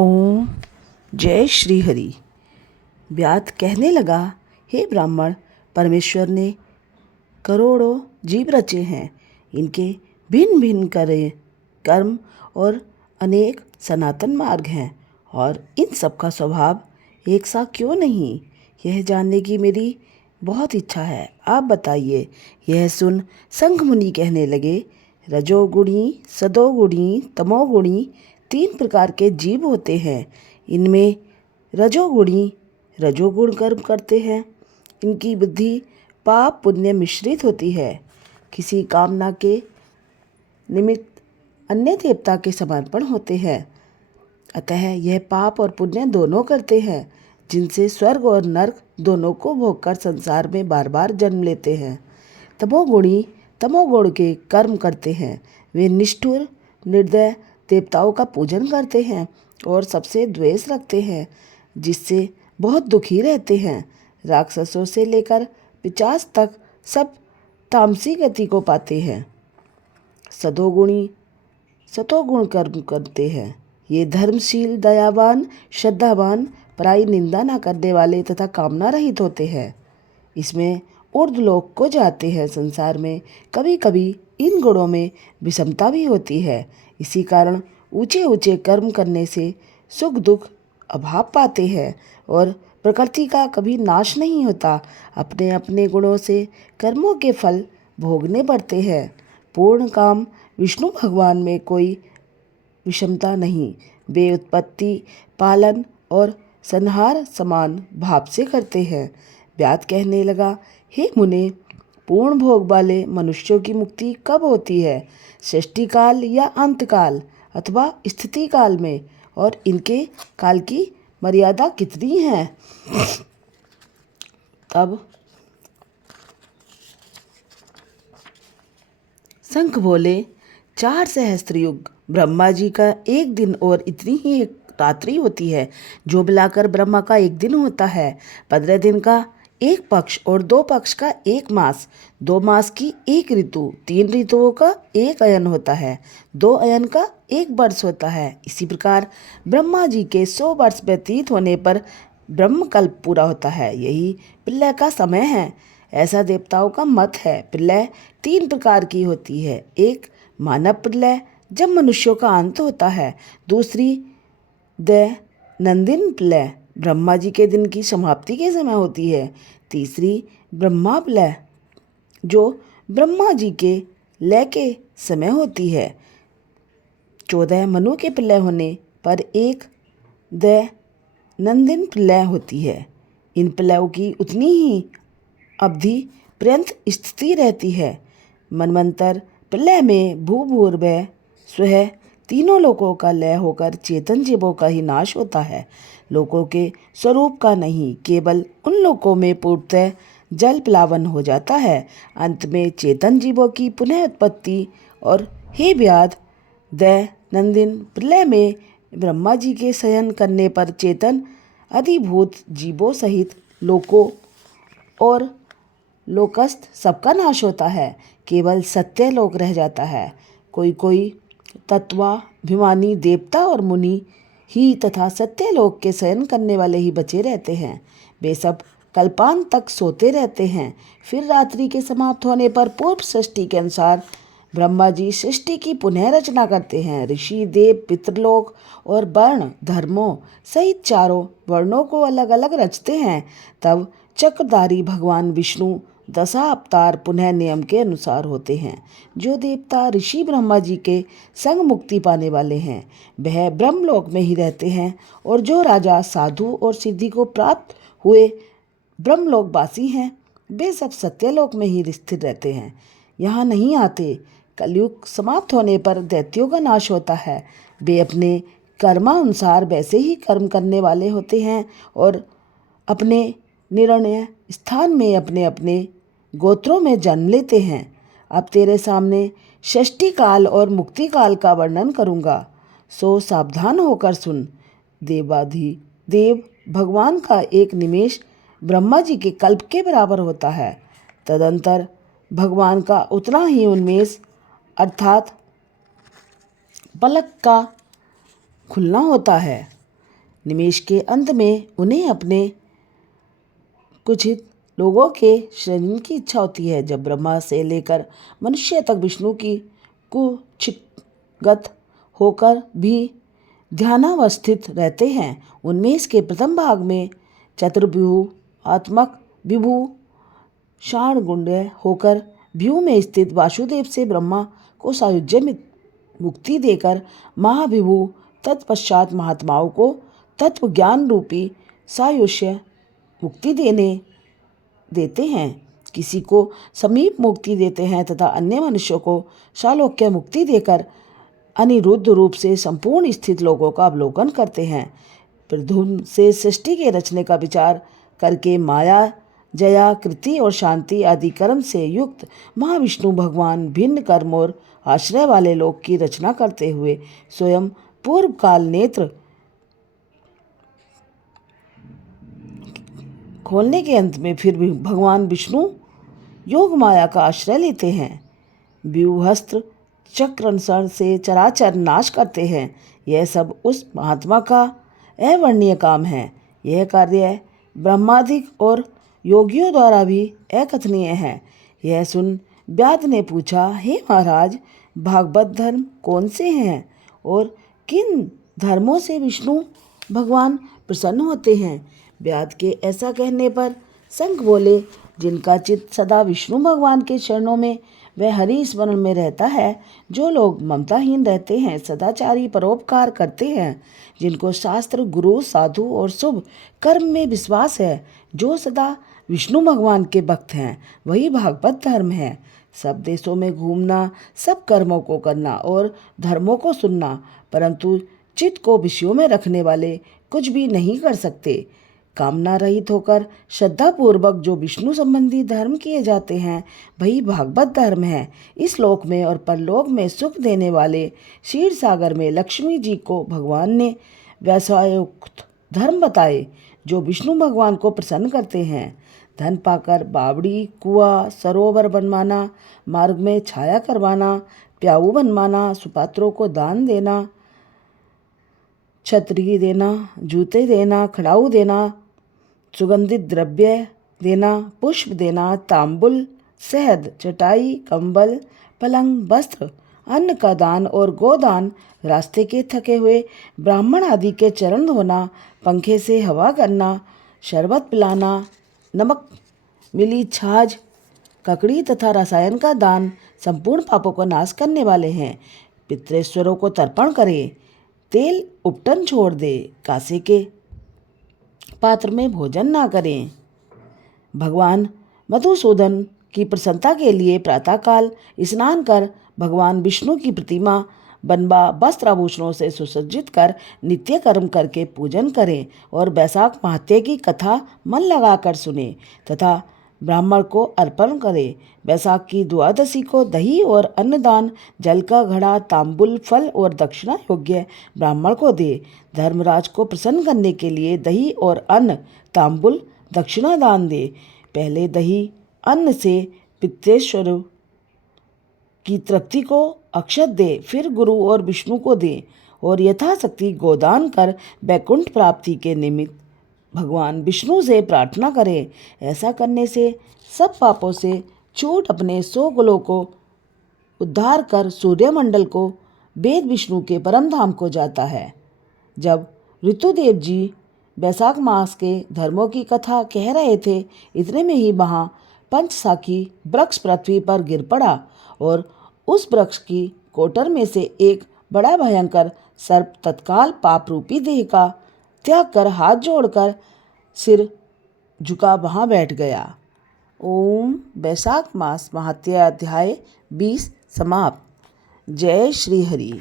ओम जय श्री हरि। व्यास कहने लगा, हे ब्राह्मण, परमेश्वर ने करोड़ों जीव रचे हैं। इनके भिन्न भिन्न कर्म और अनेक सनातन मार्ग हैं, और इन सब का स्वभाव एक सा क्यों नहीं, यह जानने की मेरी बहुत इच्छा है। आप बताइए। यह सुन संघ मुनि कहने लगे, रजोगुणी, सदोगुणी, तमोगुणी 3 प्रकार के जीव होते हैं। इनमें रजोगुणी रजोगुण कर्म करते हैं। इनकी बुद्धि पाप पुण्य मिश्रित होती है। किसी कामना के निमित्त अन्य देवता के समर्पण होते हैं। अतः यह पाप और पुण्य दोनों करते हैं, जिनसे स्वर्ग और नरक दोनों को भोगकर संसार में बार बार जन्म लेते हैं। तमोगुणी तमोगुण के कर्म करते हैं। वे निष्ठुर निर्दय देवताओं का पूजन करते हैं और सबसे द्वेष रखते हैं, जिससे बहुत दुखी रहते हैं। राक्षसों से लेकर पिशाच तक सब तामसी गति को पाते हैं। सतोगुणी सतोगुण कर्म करते हैं। ये धर्मशील, दयावान, श्रद्धावान, पराई निंदा न करने वाले तथा कामना रहित होते हैं। इसमें ऊर्ध्वलोक को जाते हैं। संसार में कभी कभी इन गुणों में विषमता भी होती है। इसी कारण ऊंचे ऊंचे कर्म करने से सुख दुख अभाव पाते हैं और प्रकृति का कभी नाश नहीं होता। अपने अपने गुणों से कर्मों के फल भोगने पड़ते हैं। पूर्ण काम विष्णु भगवान में कोई विषमता नहीं। वे उत्पत्ति, पालन और संहार समान भाव से करते हैं। व्यास कहने लगा, हे मुने, पूर्ण भोग वाले मनुष्यों की मुक्ति कब होती है? सृष्टि काल या अंत काल अथवा स्थिति काल में? और इनके काल की मर्यादा कितनी है? तब शंख बोले, 4 सहस्त्र युग ब्रह्मा जी का एक दिन और इतनी ही एक रात्रि होती है, जो मिलाकर ब्रह्मा का एक दिन होता है। 15 दिन का एक पक्ष और 2 पक्ष का एक मास, 2 मास की एक ऋतु, 3 ऋतुओं का एक अयन होता है, 2 अयन का एक वर्ष होता है। इसी प्रकार ब्रह्मा जी के 100 वर्ष व्यतीत होने पर ब्रह्मकल्प पूरा होता है। यही प्रलय का समय है, ऐसा देवताओं का मत है। प्रलय 3 प्रकार की होती है। एक मानव प्रलय, जब मनुष्यों का अंत होता है। दूसरी दैनंदिन प्रलय, ब्रह्मा जी के दिन की समाप्ति के समय होती है। तीसरी ब्रह्मा प्रलय, जो ब्रह्मा जी के लय के समय होती है। 14 मनु के प्रलय होने पर एक दैनंदिन प्रलय होती है। इन प्रलयों की उतनी ही अवधि पर्यंत स्थिति रहती है। मनवंतर प्रलय में भूभुर्भुवः स्वः तीनों लोकों का लय होकर चेतन जीवों का ही नाश होता है, लोकों के स्वरूप का नहीं। केवल उन लोकों में पूर्णतः जल प्लावन हो जाता है। अंत में चेतन जीवों की पुनः उत्पत्ति। और हे व्याध, दैनंदिन प्रलय में ब्रह्मा जी के शयन करने पर चेतन अधिभूत जीवों सहित लोकों और लोकस्थ सबका नाश होता है। केवल सत्य लोक रह जाता है। कोई कोई तत्वाभिमानी देवता और मुनि ही तथा सत्यलोक के शयन करने वाले ही बचे रहते हैं। वे सब कल्पांत तक सोते रहते हैं। फिर रात्रि के समाप्त होने पर पूर्व सृष्टि के अनुसार ब्रह्मा जी सृष्टि की पुनः रचना करते हैं। ऋषि, देव, पितृलोक और वर्ण धर्मों सहित 4 वर्णों को अलग अलग रचते हैं। तब चक्रधारी भगवान विष्णु 10 अवतार पुनः नियम के अनुसार होते हैं। जो देवता ऋषि ब्रह्मा जी के संग मुक्ति पाने वाले हैं, वह ब्रह्मलोक में ही रहते हैं। और जो राजा, साधु और सिद्धि को प्राप्त हुए ब्रह्मलोकवासी हैं, वे सब सत्यलोक में ही स्थिर रहते हैं, यहाँ नहीं आते। कलयुग समाप्त होने पर दैत्यों का नाश होता है। वे अपने कर्मानुसार वैसे ही कर्म करने वाले होते हैं और अपने निर्णय स्थान में अपने अपने गोत्रों में जन्म लेते हैं। अब तेरे सामने षष्ठी काल और मुक्ति काल का वर्णन करूँगा, सो सावधान होकर सुन। देवाधिदेव भगवान का एक निमेष ब्रह्मा जी के कल्प के बराबर होता है। तदंतर भगवान का उतना ही उन्मेष अर्थात पलक का खुलना होता है। निमेष के अंत में उन्हें अपने कुछ लोगों के शरीर की इच्छा होती है। जब ब्रह्मा से लेकर मनुष्य तक विष्णु की कुक्षिगत होकर भी ध्यानावस्थित रहते हैं। उनमें इसके प्रथम भाग में चतुर्व्यूह आत्मक विभू शाणगुण्य होकर व्यूह में स्थित वासुदेव से ब्रह्मा को सायुज्य मुक्ति देकर महाविभू तत्पश्चात महात्माओं को तत्व ज्ञान रूपी सायुष्य मुक्ति देते हैं। किसी को समीप मुक्ति देते हैं तथा अन्य मनुष्यों को शालोक्य मुक्ति देकर अनिरुद्ध रूप से संपूर्ण स्थित लोगों का अवलोकन करते हैं। प्रधुम से सृष्टि के रचने का विचार करके माया जया कृति और शांति आदि कर्म से युक्त महाविष्णु भगवान भिन्न कर्म और आश्रय वाले लोक की रचना करते हुए स्वयं पूर्व काल नेत्र खोलने के अंत में फिर भी भगवान विष्णु योग माया का आश्रय लेते हैं। व्यूहस्त्र चक्रंसण से चराचर नाश करते हैं। यह सब उस महात्मा का अवर्णनीय काम है। यह कार्य ब्रह्मादिक और योगियों द्वारा भी अकथनीय है। यह सुन व्याध ने पूछा, हे महाराज, भागवत धर्म कौन से हैं और किन धर्मों से विष्णु भगवान प्रसन्न होते हैं? व्याध के ऐसा कहने पर शंख बोले, जिनका चित्त सदा विष्णु भगवान के चरणों में वह हरि स्मरण में रहता है, जो लोग ममताहीन रहते हैं, सदाचारी परोपकार करते हैं, जिनको शास्त्र गुरु साधु और शुभ कर्म में विश्वास है, जो सदा विष्णु भगवान के भक्त हैं, वही भागवत धर्म है। सब देशों में घूमना, सब कर्मों को करना और धर्मों को सुनना, परंतु चित्त को विषयों में रखने वाले कुछ भी नहीं कर सकते। कामना रहित होकर श्रद्धा पूर्वक जो विष्णु संबंधी धर्म किए जाते हैं, वही भागवत धर्म है। इस लोक में और परलोक में सुख देने वाले क्षीर सागर में लक्ष्मी जी को भगवान ने वैसायुक्त धर्म बताए, जो विष्णु भगवान को प्रसन्न करते हैं। धन पाकर बावड़ी, कुआं, सरोवर बनवाना, मार्ग में छाया करवाना, प्याऊ बनवाना, सुपात्रों को दान देना, छतरी देना, जूते देना, खड़ाऊ देना, सुगंधित द्रव्य देना, पुष्प देना, तांबुल, शहद, चटाई, कंबल, पलंग, वस्त्र, अन्न का दान और गोदान, रास्ते के थके हुए ब्राह्मण आदि के चरण धोना, पंखे से हवा करना, शरबत पिलाना, नमक मिली छाछ, ककड़ी तथा रसायन का दान संपूर्ण पापों को नाश करने वाले हैं। पितृेश्वरों को तर्पण करें, तेल उपटन छोड़ दे, कांसे के पात्र में भोजन ना करें। भगवान मधुसूदन की प्रसन्नता के लिए प्रातःकाल स्नान कर भगवान विष्णु की प्रतिमा बनवा वस्त्र आभूषणों से सुसज्जित कर नित्य कर्म करके पूजन करें और वैशाख महात्म्य की कथा मन लगाकर सुने तथा ब्राह्मण को अर्पण करें। वैशाख की द्वादशी को दही और अन्नदान, जल का घड़ा, तांबुल, फल और दक्षिणा योग्य ब्राह्मण को दे। धर्मराज को प्रसन्न करने के लिए दही और अन्न, तांबुल, दक्षिणा दान दे। पहले दही अन्न से पितृेश्वर की तृप्ति को अक्षत दे, फिर गुरु और विष्णु को दे और यथाशक्ति गोदान कर वैकुंठ प्राप्ति के निमित्त भगवान विष्णु से प्रार्थना करें। ऐसा करने से सब पापों से छूट अपने 100 कुलों को उद्धार कर सूर्यमंडल को वेद विष्णु के परम धाम को जाता है। जब ऋतुदेव जी वैशाख मास के धर्मों की कथा कह रहे थे, इतने में ही वहाँ पंचसाखी वृक्ष पृथ्वी पर गिर पड़ा और उस वृक्ष की कोटर में से एक बड़ा भयंकर सर्प तत्काल पाप रूपी देह का त्याग कर हाथ जोड़कर सिर झुका वहाँ बैठ गया। ओम वैशाख मास महात्म्य अध्याय 20 समाप्त। जय श्री हरि।